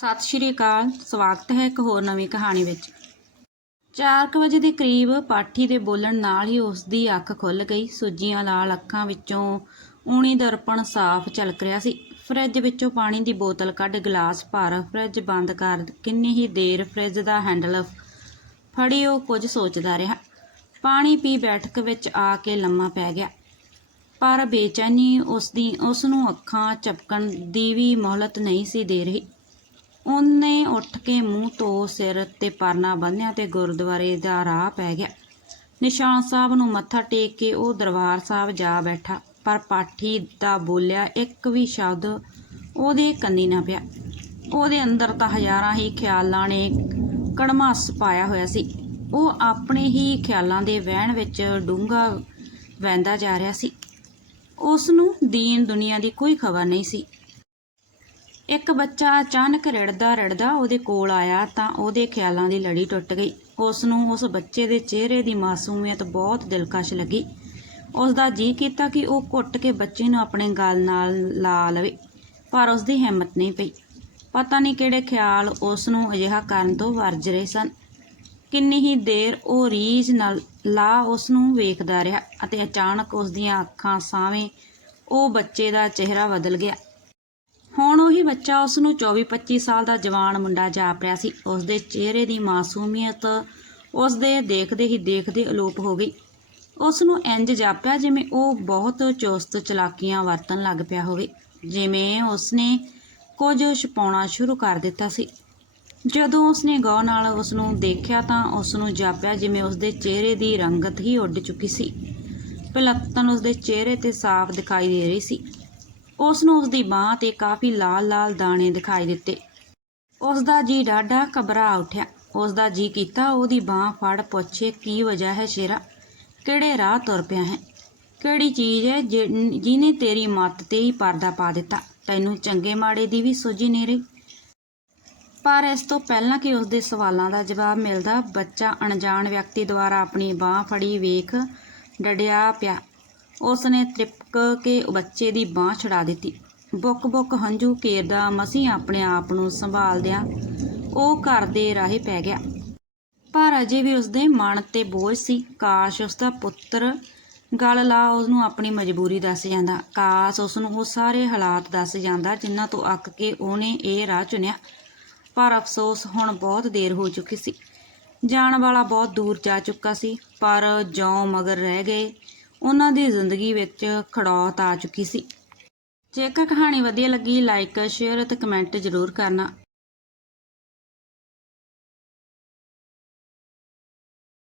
ਸਤਿ ਸ਼੍ਰੀ ਅਕਾਲ, ਸਵਾਗਤ ਹੈ ਇੱਕ ਹੋਰ ਨਵੀਂ ਕਹਾਣੀ ਵਿੱਚ। 4 ਵਜੇ ਦੇ ਕਰੀਬ ਪਾਠੀ ਦੇ ਬੋਲਣ ਨਾਲ ਹੀ ਉਸ ਦੀ ਅੱਖ ਖੁੱਲ ਗਈ। ਸੁੱਜੀਆਂ ਲਾਲ ਅੱਖਾਂ ਵਿੱਚੋਂ ਊਣੀ ਦਰਪਣ ਸਾਫ਼ ਝਲਕ ਰਿਹਾ ਸੀ। ਫਰਿੱਜ ਵਿੱਚੋਂ ਪਾਣੀ ਦੀ ਬੋਤਲ ਕੱਢ ਗਲਾਸ ਭਰ ਫਰਿੱਜ ਬੰਦ ਕਰ ਕਿੰਨੀ ਹੀ ਦੇਰ ਫਰਿੱਜ ਦਾ ਹੈਂਡਲ ਫੜੀ ਉਹ ਕੁਝ ਸੋਚਦਾ ਰਿਹਾ। ਪਾਣੀ ਪੀ ਬੈਠਕ ਵਿੱਚ ਆ ਕੇ ਲੰਮਾ ਪੈ ਗਿਆ। ਪਰ ਬੇਚੈਨੀ ਉਸ ਦੀ ਉਸ ਨੂੰ ਅੱਖਾਂ ਝਪਕਣ ਦੀ ਵੀ ਮੌਲਤ ਨਹੀਂ ਸੀ ਦੇ ਰਹੀ। ਉਹਨੇ ਉੱਠ ਕੇ ਮੂੰਹ ਤੋਂ ਸਿਰ ਤੇ ਪਰਨਾ ਬੰਨ੍ਹਿਆ ਤੇ ਗੁਰਦੁਆਰੇ ਦਾ ਰਾਹ ਪੈ ਗਿਆ। ਨਿਸ਼ਾਨ ਸਾਹਿਬ ਨੂੰ ਮੱਥਾ ਟੇਕ ਕੇ ਉਹ ਦਰਬਾਰ ਸਾਹਿਬ ਜਾ ਬੈਠਾ, ਪਰ ਪਾਠੀ ਦਾ ਬੋਲਿਆ ਇੱਕ ਵੀ ਸ਼ਬਦ ਉਹਦੇ ਕੰਨੀ ਨਾ ਪਿਆ। ਉਹਦੇ ਅੰਦਰ ਤਾਂ ਹਜ਼ਾਰਾਂ ਹੀ ਖਿਆਲਾਂ ਨੇ ਕੜਮਾਸ ਪਾਇਆ ਹੋਇਆ ਸੀ। ਉਹ ਆਪਣੇ ਹੀ ਖਿਆਲਾਂ ਦੇ ਵਹਿਣ ਵਿੱਚ ਡੂੰਘਾ ਵਹਿੰਦਾ ਜਾ ਰਿਹਾ ਸੀ। ਉਸ ਨੂੰ ਦੀਨ ਦੁਨੀਆ ਦੀ ਕੋਈ ਖਬਰ ਨਹੀਂ ਸੀ। ਇੱਕ ਬੱਚਾ ਅਚਾਨਕ ਰੜਦਾ ਰੜਦਾ ਉਹਦੇ ਕੋਲ ਆਇਆ ਤਾਂ ਉਹਦੇ ਖਿਆਲਾਂ ਦੀ ਲੜੀ ਟੁੱਟ ਗਈ। ਉਸ ਨੂੰ ਉਸ ਬੱਚੇ ਦੇ ਚਿਹਰੇ ਦੀ ਮਾਸੂਮੀਅਤ ਬਹੁਤ ਦਿਲਕਸ਼ ਲੱਗੀ। ਉਸ ਦਾ ਜੀ ਕੀਤਾ ਕਿ ਉਹ ਘੁੱਟ ਕੇ ਬੱਚੇ ਨੂੰ ਆਪਣੇ ਗਲ ਨਾਲ ਲਾ ਲਵੇ, ਪਰ ਉਸ ਦੀ ਹਿੰਮਤ ਨਹੀਂ ਪਈ। ਪਤਾ ਨਹੀਂ ਕਿਹੜੇ ਖਿਆਲ ਉਸ ਨੂੰ ਅਜਿਹਾ ਕਰਨ ਤੋਂ ਵਰਜ ਰਹੇ ਸਨ। ਕਿੰਨੀ ਹੀ ਦੇਰ ਉਹ ਰੀਝ ਨਾਲ ਲਾ ਉਸ ਨੂੰ ਵੇਖਦਾ ਰਿਹਾ ਅਤੇ ਅਚਾਨਕ ਉਸ ਦੀਆਂ ਅੱਖਾਂ ਸਾਵੇਂ ਉਹ ਬੱਚੇ ਦਾ ਚਿਹਰਾ ਬਦਲ ਗਿਆ। ਹੁਣ ਬੱਚਾ ਉਸ ਨੂੰ 24-25 ਸਾਲ ਦਾ ਜਵਾਨ ਮੁੰਡਾ ਜਾਪ ਰਿਹਾ ਸੀ। ਉਸ ਦੇ ਚਿਹਰੇ ਦੀ ਮਾਸੂਮੀਅਤ ਉਸ ਦੇ ਦੇਖਦੇ ਹੀ ਦੇਖਦੇ ਅਲੋਪ ਹੋ ਗਈ। ਉਸ ਨੂੰ ਇੰਜ ਜਾਪਿਆ ਜਿਵੇਂ ਉਹ ਬਹੁਤ ਚੁਸਤ ਚਲਾਕੀਆਂ ਵਰਤਣ ਲੱਗ ਪਿਆ ਹੋਵੇ। ਜਿਵੇਂ ਉਸਨੇ ਕੁਝ ਛਪਾਉਣਾ ਸ਼ੁਰੂ ਕਰ ਦਿੱਤਾ ਸੀ। ਜਦੋਂ ਉਸਨੇ ਗੌਰ ਨਾਲ ਉਸ ਨੂੰ ਦੇਖਿਆ ਤਾਂ ਉਸ ਨੂੰ ਜਾਪਿਆ ਜਿਵੇਂ ਉਸ ਦੇ ਚਿਹਰੇ ਦੀ ਰੰਗਤ ਹੀ ਉੱਡ ਚੁੱਕੀ ਸੀ। ਪਲੱਤਨ ਉਸ ਦੇ ਚਿਹਰੇ ਤੇ ਸਾਫ਼ ਦਿਖਾਈ ਦੇ ਰਹੀ ਸੀ। ਉਸ ਨੂੰ ਉਸ ਦੀ ਬਾਹ ਤੇ ਕਾਫੀ ਲਾਲ-ਲਾਲ ਦਾਣੇ ਦਿਖਾਈ ਦਿੱਤੇ। ਉਸ ਦਾ ਜੀ ਡਾਢਾ ਘਬਰਾ ਉੱਠਿਆ। ਉਸ ਦਾ ਜੀ ਕੀਤਾ, ਉਹਦੀ ਬਾਹ ਫੜ ਪੁੱਛੇ, ਕੀ ਵਜ੍ਹਾ ਹੈ ਸ਼ੇਰਾ? ਕਿਹੜੇ ਰਾਹ ਤੁਰ ਪਿਆ ਹੈ? ਕਿਹੜੀ ਚੀਜ਼ ਹੈ ਜਿ- ਜਿਹਨੇ ਤੇਰੀ ਮੱਤ ਤੇ ਹੀ ਪਰਦਾ ਪਾ ਦਿੱਤਾ? ਤੈਨੂੰ ਚੰਗੇ ਮਾੜੇ ਦੀ ਵੀ ਸੋਝੀ ਨਹੀਂ ਰਹੀ? ਪਰ ਇਸ ਤੋਂ ਪਹਿਲਾਂ ਕਿ ਉਸ ਦੇ ਸਵਾਲਾਂ ਦਾ ਜਵਾਬ ਮਿਲਦਾ, ਬੱਚਾ ਅਣਜਾਣ ਵਿਅਕਤੀ ਦੁਆਰਾ ਆਪਣੀ ਬਾਹ ਫੜੀ ਵੇਖ ਡੜਿਆ ਪਿਆ। ਉਸ ਨੇ ਤ੍ਰਿਪਕ ਕੇ ਬੱਚੇ ਦੀ ਬਾਹ ਛੁਡਾ ਦਿੱਤੀ। ਬੁੱਕ ਬੁੱਕ ਹੰਝੂ ਕੇਰਦਾ ਮਸੀਂ ਆਪਣੇ ਆਪ ਨੂੰ ਸੰਭਾਲਦਿਆਂ ਉਹ ਘਰ ਦੇ ਰਾਹੇ ਪੈ ਗਿਆ। ਪਰ ਅਜੇ ਵੀ ਉਸਦੇ ਮਨ ਤੇ ਬੋਝ ਸੀ। ਕਾਸ਼ ਉਸਦਾ ਪੁੱਤਰ ਗੱਲ ਲਾ ਉਸ ਨੂੰ ਆਪਣੀ ਮਜਬੂਰੀ ਦੱਸ ਜਾਂਦਾ। ਕਾਸ਼ ਉਸ ਨੂੰ ਉਹ ਸਾਰੇ ਹਾਲਾਤ ਦੱਸ ਜਾਂਦਾ ਜਿਨ੍ਹਾਂ ਤੋਂ ਅੱਕ ਕੇ ਉਹਨੇ ਇਹ ਰਾਹ ਚੁਣਿਆ। ਪਰ ਅਫਸੋਸ ਹੁਣ ਬਹੁਤ ਦੇਰ ਹੋ ਚੁੱਕੀ ਸੀ। ਜਾਣ ਵਾਲਾ ਬਹੁਤ ਦੂਰ ਜਾ ਚੁੱਕਾ ਸੀ। ਪਰ ਜੋਂ ਮਗਰ ਰਹਿ ਗਏ ਉਹਨਾਂ ਦੀ ਜ਼ਿੰਦਗੀ ਵਿੱਚ ਖੜੌਤ ਆ ਚੁੱਕੀ ਸੀ। ਜੇਕਰ ਕਹਾਣੀ ਵਧੀਆ ਲੱਗੀ ਲਾਈਕ ਸ਼ੇਅਰ ਅਤੇ ਕਮੈਂਟ ਜ਼ਰੂਰ ਕਰਨਾ।